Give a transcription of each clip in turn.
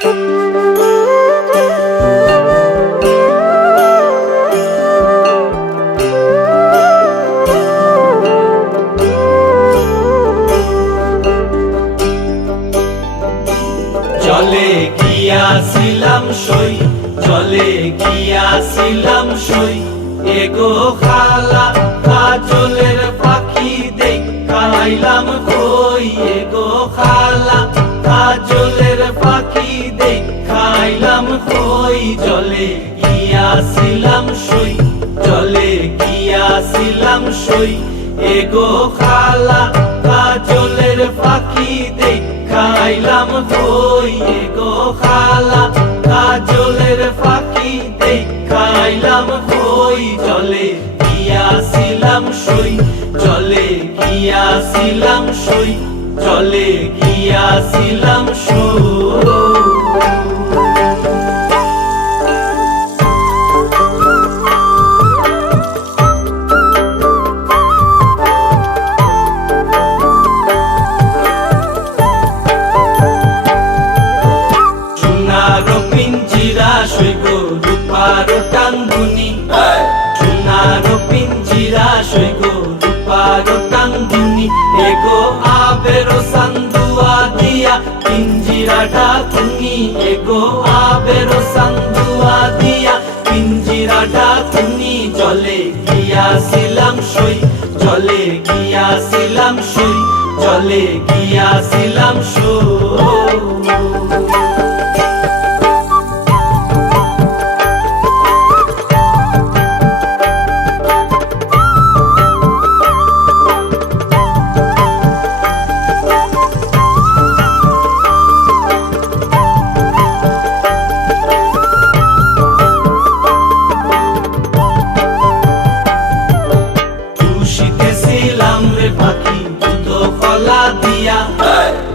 জলে গিয়াছিলাম সই, জলে গিয়াছিলাম সই, এগো খালা কাজলের পাখি দেখা আইলাম কই। এগো খালা কাজলের পাখি দেখা আইলাম কই। জলে গিয়াছিলাম সই, জলে গিয়াছিলাম সই, এগো খালা কাজলের পাখি দেখা আইলাম কই। এগো খালা কাজলের পাখি দেখা আইলাম কই। জলে গিয়াছিলাম সই, জলে গিয়াছিলাম সই, জলে গিয়াছিলাম সই। রূপার টাঙ্গুনি, সোনার পিঞ্জিরা সইগো রূপার টাঙ্গুনি। এগো আবের সান্দুয়া দিয়া পিঞ্জিরাটা তুমি, এগো আবের সান্দুয়া দিয়া পিঞ্জিরাটা তুমি। জলে গিয়াছিলাম সই, জলে গিয়াছিলাম সই, জলে গিয়াছিলাম সই। খুশিতেছিলাম রে পাখি দুধ কলা দিয়া,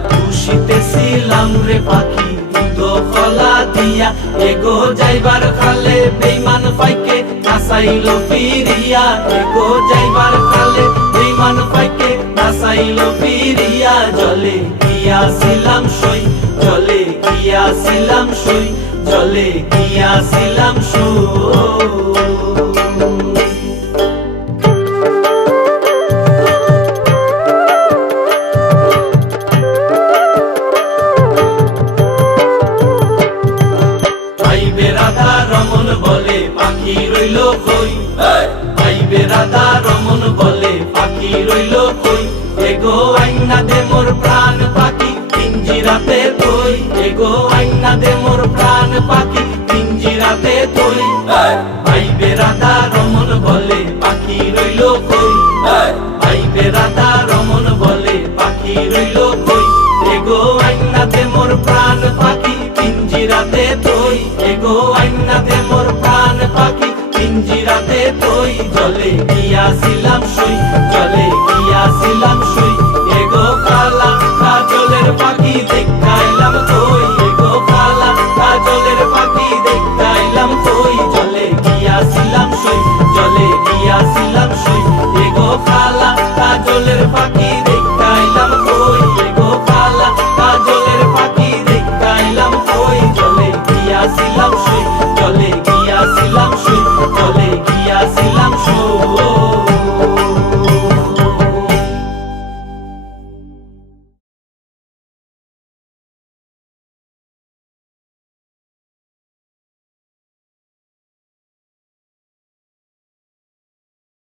খুশিতেছিলাম রে পাখি দুধ কলা দিয়া। এগো যাইবার খালে বেইমান পাইকে নাচাইল ফিরিয়া, এগো যাইবার খালে বেইমান পাইকে নাচাইল ফিরিয়া। জলে গিয়াছিলাম সই, জলে গিয়াছিলাম সই, জলে গিয়াছিলাম সই। রমন বলে পাখি রইল কই, আইবে রাধা রমন বলে পাখি রইল কই। এগো আইনা দে মোর প্রাণ পাখি পিঞ্জিরাতে তুই, এগো আইনা দে মোর প্রাণ পাখি পিঞ্জিরাতে তুই। আইবে রাধা রমন বলে পাখি রইল কই, আইবে রাধা রমন বলে পাখি রইল কই। এগো আইনা দে মোর প্রাণ পাখি পিঞ্জিরাতে তুই, এগো আইনা দে মোর প্রাণ পাখি পিঞ্জিরাতে তুই। জলে গিয়াছিলাম